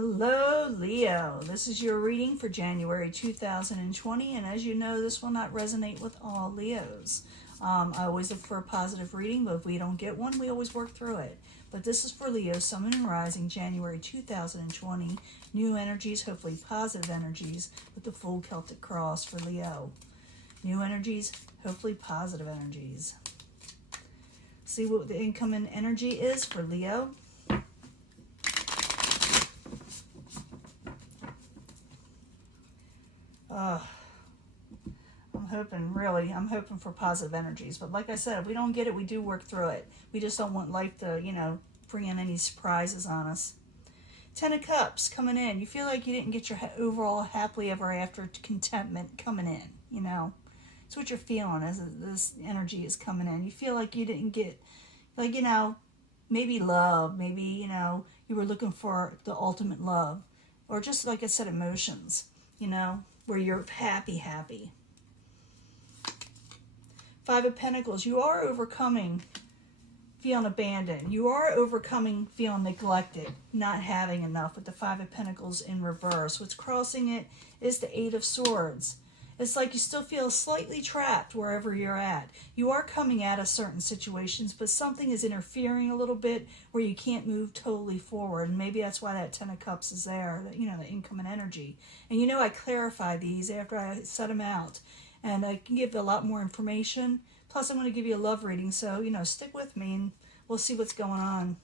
Hello, Leo. This is your reading for January 2020, and as you know, this will not resonate with all Leos. I always look for a positive reading, but if we don't get one, we always work through it. But this is for Leo, Sun and Rising, January 2020. New energies, hopefully positive energies, with the full Celtic cross for Leo. New energies, hopefully positive energies. See what the incoming energy is for Leo. I'm hoping for positive energies. But like I said, if we don't get it, we do work through it. We just don't want life to, bring in any surprises on us. Ten of Cups coming in. You feel like you didn't get your overall happily ever after contentment coming in, It's what you're feeling as this energy is coming in. You feel like you didn't get, maybe love. Maybe, you were looking for the ultimate love. Or just, like I said, emotions, where you're happy. Five of Pentacles, you are overcoming feeling abandoned. You are overcoming feeling neglected, not having enough with the Five of Pentacles in reverse. What's crossing it is the Eight of Swords. It's like you still feel slightly trapped wherever you're at. You are coming out of certain situations, but something is interfering a little bit where you can't move totally forward. And maybe that's why that Ten of Cups is there, the incoming energy. And I clarify these after I set them out. And I can give a lot more information. Plus, I'm going to give you a love reading. So, stick with me and we'll see what's going on.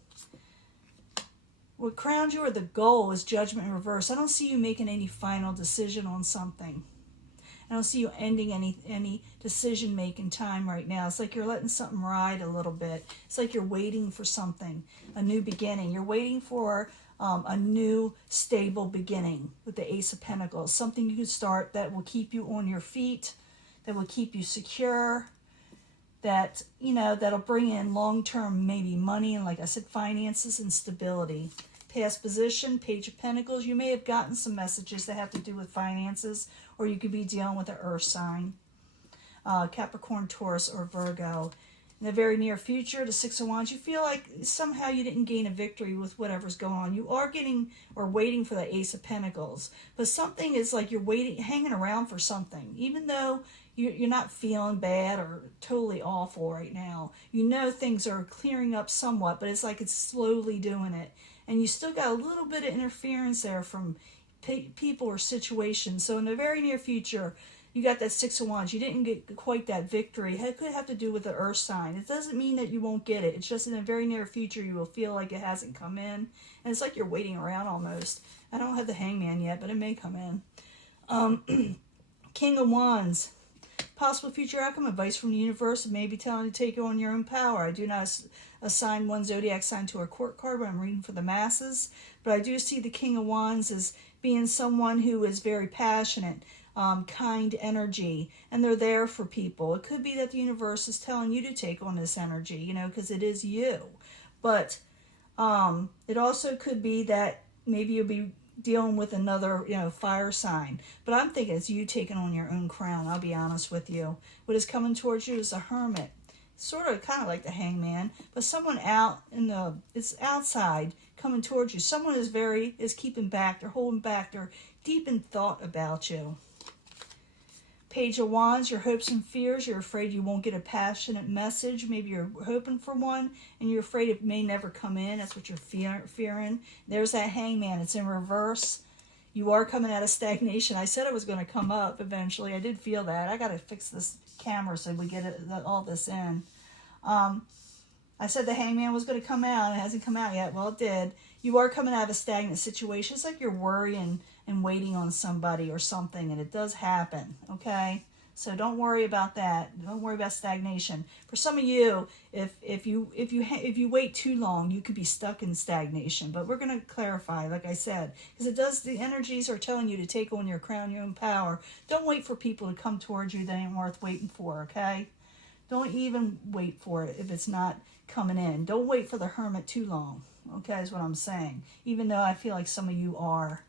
What crowns you or the goal is Judgment in reverse. I don't see you making any final decision on something. I don't see you ending any decision-making time right now. It's like you're letting something ride a little bit. It's like you're waiting for something, a new beginning. You're waiting for a new stable beginning with the Ace of Pentacles. Something you can start that will keep you on your feet, that will keep you secure, that, that'll bring in long-term maybe money and, like I said, finances and stability. Past position, Page of Pentacles. You may have gotten some messages that have to do with finances, or you could be dealing with an earth sign. Capricorn, Taurus, or Virgo. In the very near future, the Six of Wands, you feel like somehow you didn't gain a victory with whatever's going on. You are getting or waiting for the Ace of Pentacles. But something is like you're waiting, hanging around for something. Even though you're not feeling bad or totally awful right now. Things are clearing up somewhat, but it's like it's slowly doing it. And you still got a little bit of interference there from people or situations. So in the very near future, you got that Six of Wands. You didn't get quite that victory. It could have to do with the earth sign. It doesn't mean that you won't get it. It's just in the very near future you will feel like it hasn't come in. And it's like you're waiting around almost. I don't have the Hangman yet, but it may come in. King of Wands. Possible future outcome, advice from the universe. It may be telling you to take on your own power. I do not assign one zodiac sign to a court card when I'm reading for the masses. But I do see the King of Wands as being someone who is very passionate, kind energy, and they're there for people. It could be that the universe is telling you to take on this energy, because it is you. But it also could be that maybe you'll be dealing with another, fire sign. But I'm thinking it's you taking on your own crown, I'll be honest with you. What is coming towards you is a Hermit. Sort of kind of like the Hangman, but someone it's outside coming towards you. Someone is keeping back, they're holding back, they're deep in thought about you. Page of Wands, your hopes and fears. You're afraid you won't get a passionate message. Maybe you're hoping for one and you're afraid it may never come in. That's what you're fearing. There's that Hangman. It's in reverse. You are coming out of stagnation. I said it was going to come up eventually. I did feel that. I got to fix this camera so we get all this in. I said the Hangman was going to come out. It hasn't come out yet. Well, it did. You are coming out of a stagnant situation. It's like you're worrying and waiting on somebody or something, and it does happen, okay? So don't worry about that. Don't worry about stagnation. For some of you, if you wait too long, you could be stuck in stagnation. But we're going to clarify, like I said, because the energies are telling you to take on your crown, your own power. Don't wait for people to come towards you that ain't worth waiting for, okay? Don't even wait for it if it's not coming in. Don't wait for the Hermit too long, okay, is what I'm saying. Even though I feel like some of you are.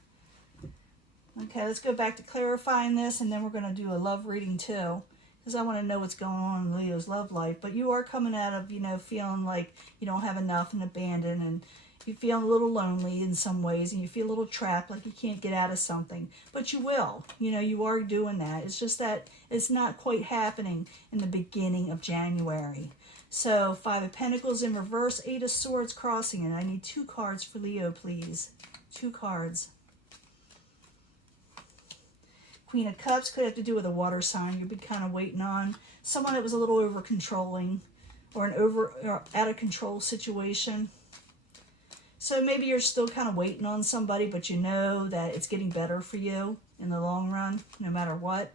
Okay, let's go back to clarifying this, and then we're going to do a love reading too, because I want to know what's going on in Leo's love life. But you are coming out of, feeling like you don't have enough and abandoned, You feel a little lonely in some ways, and you feel a little trapped, like you can't get out of something. But you will. You know, you are doing that. It's just that it's not quite happening in the beginning of January. So, Five of Pentacles in reverse, Eight of Swords crossing it. I need 2 cards for Leo, please. 2 cards. Queen of Cups could have to do with a water sign you've been kind of waiting on. Someone that was a little over-controlling, or or out of control situation. So maybe you're still kind of waiting on somebody, but you know that it's getting better for you in the long run, no matter what.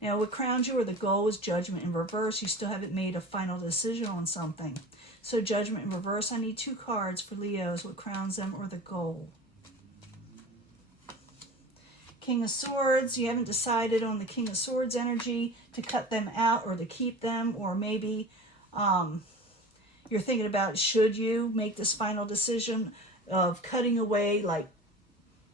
Now, what crowns you or the goal is Judgment in reverse. You still haven't made a final decision on something. So Judgment in reverse, I need 2 cards for Leos. What crowns them or the goal? King of Swords, you haven't decided on the King of Swords energy to cut them out or to keep them, or maybe you're thinking about, should you make this final decision of cutting away, like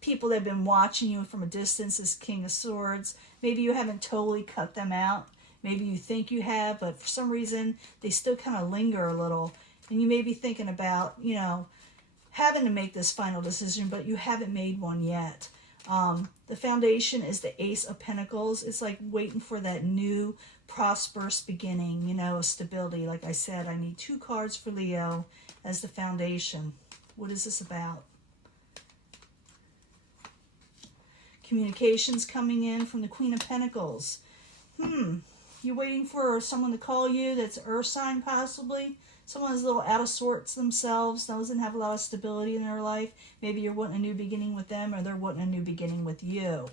people that have been watching you from a distance as King of Swords. Maybe you haven't totally cut them out. Maybe you think you have, but for some reason they still kind of linger a little. And you may be thinking about, you know, having to make this final decision, but you haven't made one yet. The foundation is the Ace of Pentacles. It's like waiting for that new prosperous beginning, you know, stability. Like I said, I need 2 cards for Leo as the foundation. What is this about? Communications coming in from the Queen of Pentacles. You're waiting for someone to call you that's Earth sign possibly. Someone is a little out of sorts themselves, doesn't have a lot of stability in their life. Maybe you're wanting a new beginning with them, or they're wanting a new beginning with you.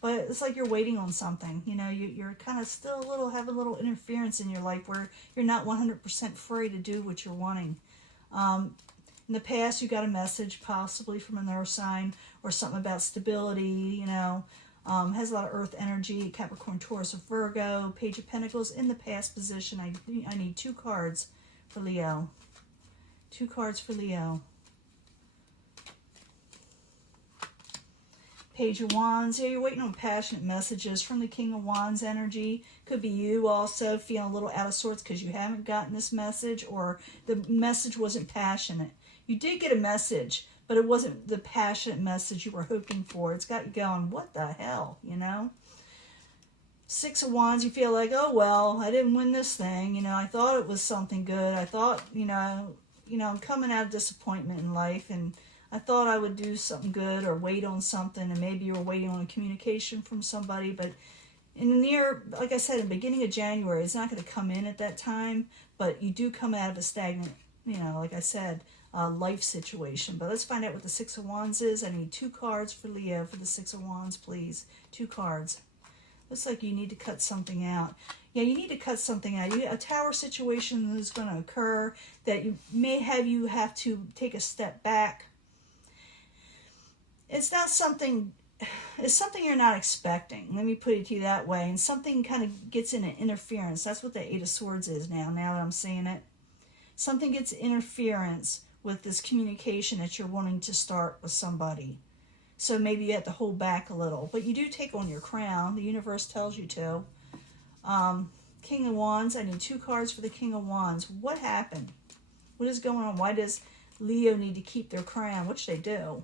But it's like you're waiting on something. You know, you're kind of still having a little interference in your life where you're not 100% free to do what you're wanting. In the past, you got a message possibly from an Earth sign or something about stability, you know. Has a lot of Earth energy, Capricorn, Taurus, or Virgo. Page of Pentacles in the past position. I need 2 cards for Leo. 2 cards for Leo. Page of Wands. Yeah, you're waiting on passionate messages from the King of Wands energy. Could be you also feeling a little out of sorts because you haven't gotten this message, or the message wasn't passionate. You did get a message, but it wasn't the passionate message you were hoping for. It's got you going, what the hell, you know? 6 of Wands, you feel like, oh, well, I didn't win this thing. You know, I thought it was something good. I thought, you know, I'm coming out of disappointment in life, and I thought I would do something good or wait on something, and maybe you were waiting on a communication from somebody, but in the near, like I said, in the beginning of January, it's not going to come in at that time, but you do come out of a stagnant, you know, like I said, life situation. But let's find out what the 6 of Wands is. I need 2 cards for Leo for the 6 of Wands, please. 2 cards. Looks like you need to cut something out. Yeah, you need to cut something out. A tower situation is going to occur that may have you have to take a step back. It's not something, it's something you're not expecting. Let me put it to you that way. And something kind of gets in an interference. That's what the 8 of Swords is now that I'm saying it. Something gets interference with this communication that you're wanting to start with somebody. So maybe you have to hold back a little. But you do take on your crown. The universe tells you to. King of Wands. I need 2 cards for the King of Wands. What happened? What is going on? Why does Leo need to keep their crown? Which they do.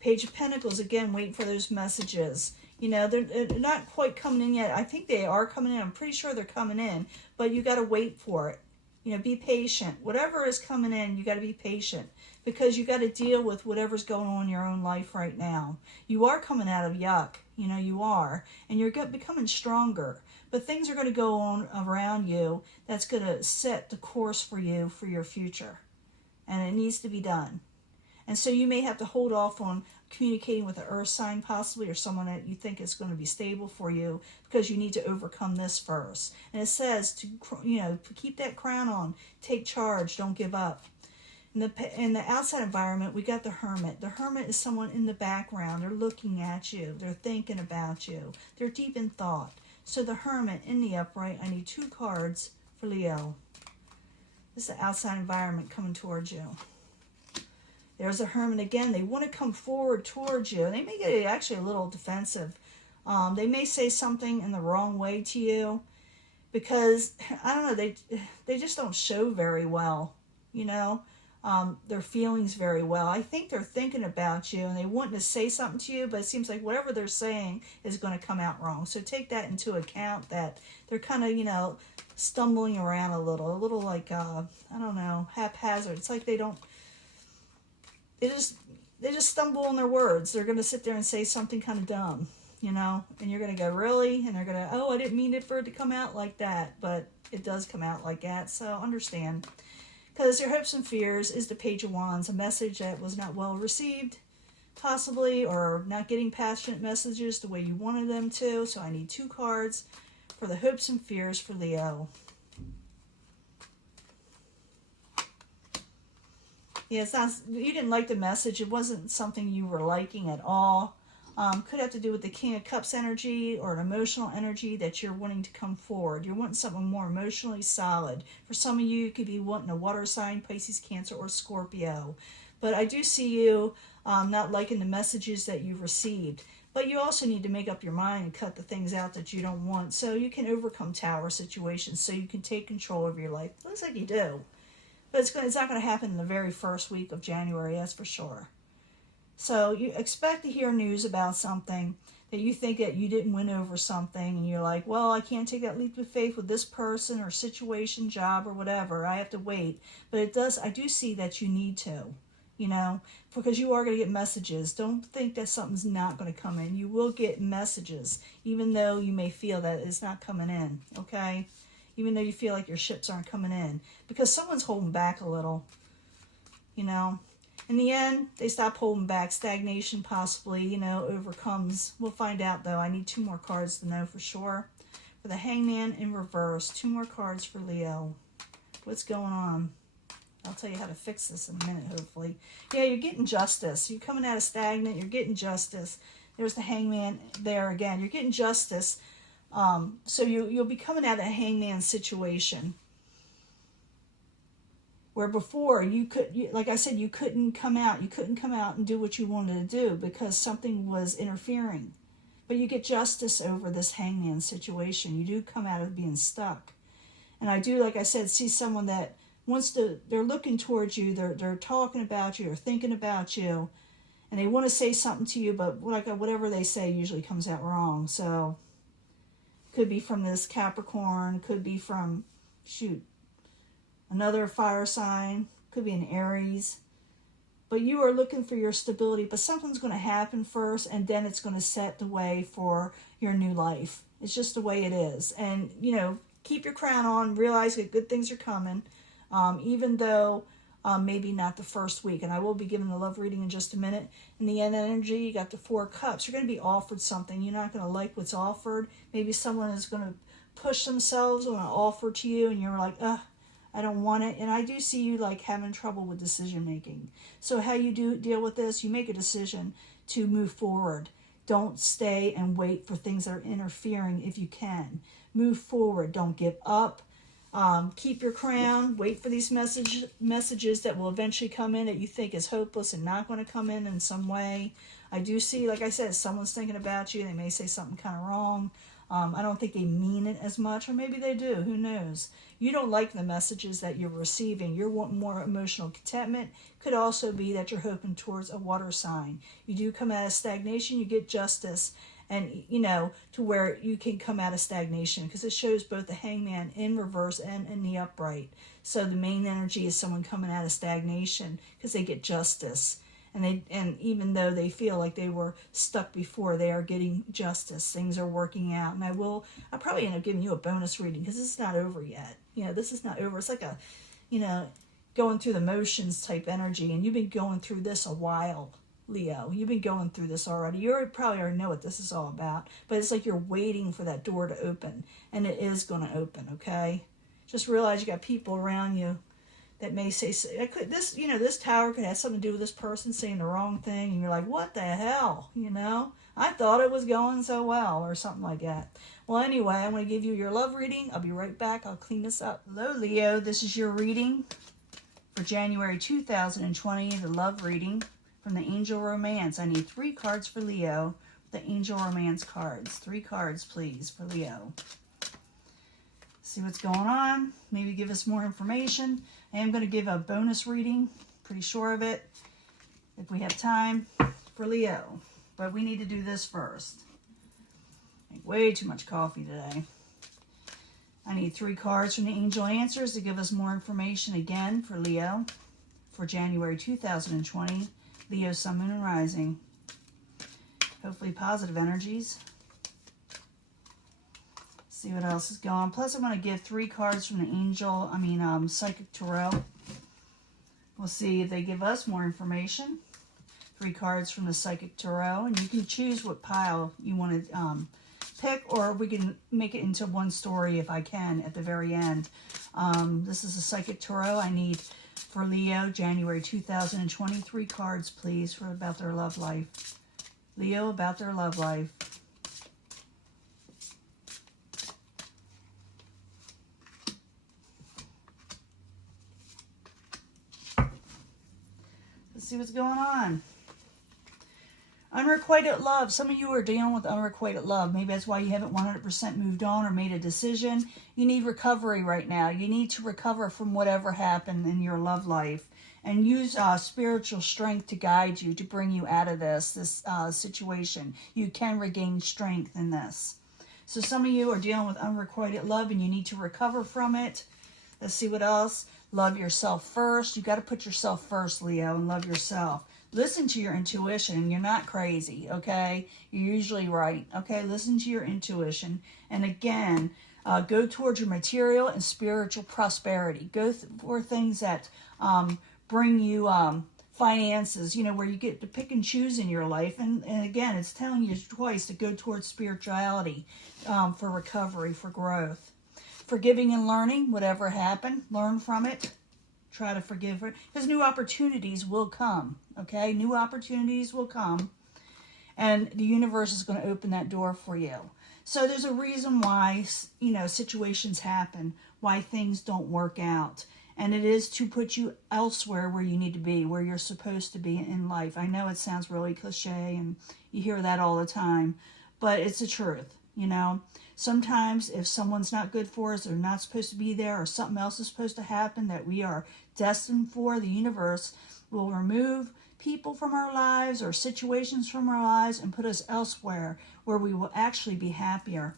Page of Pentacles. Again, waiting for those messages. You know, they're not quite coming in yet. I think they are coming in. I'm pretty sure they're coming in. But you got to wait for it. You know, be patient. Whatever is coming in, you got to be patient. Because you got to deal with whatever's going on in your own life right now. You are coming out of yuck. You know, you are. And you're becoming stronger. But things are going to go on around you that's going to set the course for you for your future. And it needs to be done. And so you may have to hold off on communicating with an Earth sign possibly, or someone that you think is going to be stable for you, because you need to overcome this first. And it says to, you know, keep that crown on, take charge, don't give up. In the outside environment, we got the Hermit. The Hermit is someone in the background. They're looking at you. They're thinking about you. They're deep in thought. So the Hermit in the upright, I need 2 cards for Leo. This is the outside environment coming towards you. There's a Hermit again. They want to come forward towards you. They may get actually a little defensive. They may say something in the wrong way to you because, I don't know, they just don't show very well. you know, their feelings very well. I think they're thinking about you and they want to say something to you, but it seems like whatever they're saying is going to come out wrong. So take that into account, that they're kind of, you know, stumbling around a little like, I don't know, haphazard. It's like they just stumble on their words. They're going to sit there and say something kind of dumb, you know, and you're going to go, really? And they're going to, oh, I didn't mean it for it to come out like that, but it does come out like that. So understand. Because your hopes and fears is the Page of Wands, a message that was not well received, possibly, or not getting passionate messages the way you wanted them to. So I need 2 cards for the hopes and fears for Leo. Yeah, it's not, you didn't like the message. It wasn't something you were liking at all. Could have to do with the King of Cups energy or an emotional energy that you're wanting to come forward. You're wanting something more emotionally solid. For some of you, you could be wanting a water sign, Pisces, Cancer, or Scorpio. But I do see you not liking the messages that you've received. But you also need to make up your mind and cut the things out that you don't want so you can overcome tower situations, so you can take control of your life. Looks like you do. But it's not going to happen in the very first week of January, that's for sure. So you expect to hear news about something that you think that you didn't win over something, and you're like, well, I can't take that leap of faith with this person or situation, job, or whatever. I have to wait. But I do see that you need to, you know, because you are going to get messages. Don't think that something's not going to come in. You will get messages, even though you may feel that it's not coming in, okay? Even though you feel like your ships aren't coming in, because someone's holding back a little, you know. In the end, they stop holding back. Stagnation possibly, you know, overcomes. We'll find out, though. I need 2 more cards to know for sure. For the Hangman in reverse, 2 more cards for Leo. What's going on? I'll tell you how to fix this in a minute, hopefully. Yeah, you're getting justice. You're coming out of stagnant. You're getting justice. There's the Hangman there again. You're getting justice. So you'll be coming out of a Hangman situation. Where before like I said, you couldn't come out. You couldn't come out and do what you wanted to do because something was interfering. But you get justice over this Hangman situation. You do come out of being stuck. And I do, like I said, see someone that they're looking towards you. They're talking about you or thinking about you. And they want to say something to you, but whatever they say usually comes out wrong. So could be from this Capricorn. Could be from, another fire sign, could be an Aries. But you are looking for your stability, but something's going to happen first, and then it's going to set the way for your new life. It's just the way it is. And, you know, keep your crown on, realize that good things are coming, even though maybe not the first week. And I will be giving the love reading in just a minute. In the end energy, you got the 4 cups. You're going to be offered something. You're not going to like what's offered. Maybe someone is going to push themselves on an offer to you, and you're like, I don't want it. And I do see you like having trouble with decision making. So how you do deal with this, you make a decision to move forward. Don't stay and wait for things that are interfering if you can. Move forward. Don't give up. Keep your crown. Wait for these messages that will eventually come in that you think is hopeless and not going to come in some way. I do see, like I said, someone's thinking about you. They may say something kind of wrong. I don't think they mean it as much, or maybe they do. Who knows? You don't like the messages that you're receiving. You're wanting more emotional contentment. Could also be that you're hoping towards a water sign. You do come out of stagnation, you get justice, and, you know, to where you can come out of stagnation, because it shows both the Hangman in reverse and in the upright. So the main energy is someone coming out of stagnation because they get justice. And even though they feel like they were stuck before, they are getting justice. Things are working out. And I'll probably end up giving you a bonus reading because this is not over yet. You know, this is not over. It's like a, you know, going through the motions type energy. And you've been going through this a while, Leo. You've been going through this already. Probably already know what this is all about. But it's like you're waiting for that door to open. And it is going to open, okay? Just realize you got people around you that may say, this tower could have something to do with this person saying the wrong thing, and you're like, what the hell, you know? I thought it was going so well, or something like that. Well, anyway, I'm going to give you your love reading. I'll be right back. I'll clean this up. Hello, Leo. This is your reading for January 2020, the love reading from the Angel Romance. I need 3 cards for Leo, the Angel Romance cards. 3 cards, please, for Leo. See what's going on. Maybe give us more information. I am going to give a bonus reading, pretty sure of it, if we have time, for Leo. But we need to do this first. Way too much coffee today. I need 3 cards from the Angel Answers to give us more information again for Leo for January 2020. Leo, Sun, Moon, and Rising. Hopefully positive energies. See what else is going on. Plus, I'm going to give 3 cards from the Psychic Tarot. We'll see if they give us more information. 3 cards from the Psychic Tarot. And you can choose what pile you want to pick, or we can make it into one story if I can at the very end. This is a Psychic Tarot. I need for Leo, January 2020, 3 cards, please, for about their love life. Leo, about their love life. Let's see what's going on. Unrequited love. Some of you are dealing with unrequited love. Maybe that's why you haven't 100% moved on or made a decision. You need recovery right now. You need to recover from whatever happened in your love life. And use spiritual strength to guide you, to bring you out of this situation. You can regain strength in this. So some of you are dealing with unrequited love and you need to recover from it. Let's see what else. Love yourself first. You got to put yourself first, Leo, and love yourself. Listen to your intuition. You're not crazy, okay? You're usually right, okay? Listen to your intuition. And again, go towards your material and spiritual prosperity. Go for things that bring you finances, where you get to pick and choose in your life. And again, it's telling you twice to go towards spirituality for recovery, for growth. Forgiving and learning, whatever happened, learn from it. Try to forgive her, because new opportunities will come, okay? New opportunities will come, and the universe is going to open that door for you. So there's a reason why, situations happen, why things don't work out, and it is to put you elsewhere where you need to be, where you're supposed to be in life. I know it sounds really cliche, and you hear that all the time, but it's the truth, Sometimes if someone's not good for us, they're not supposed to be there, or something else is supposed to happen that we are destined for, the universe will remove people from our lives or situations from our lives and put us elsewhere where we will actually be happier.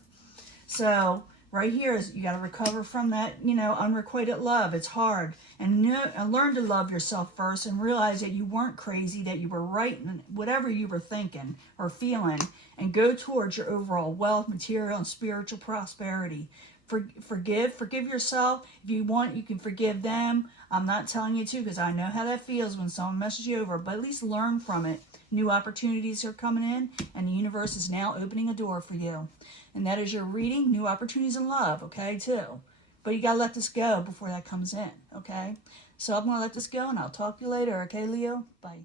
So right here is you got to recover from that, unrequited love. It's hard. And learn to love yourself first and realize that you weren't crazy, that you were right in whatever you were thinking or feeling, and go towards your overall wealth, material, and spiritual prosperity. Forgive yourself. If you want, you can forgive them. I'm not telling you to, because I know how that feels when someone messes you over, but at least learn from it. New opportunities are coming in, and the universe is now opening a door for you. And that is your reading, new opportunities in love, okay, too. But you got to let this go before that comes in, okay? So I'm going to let this go, and I'll talk to you later, okay, Leo? Bye.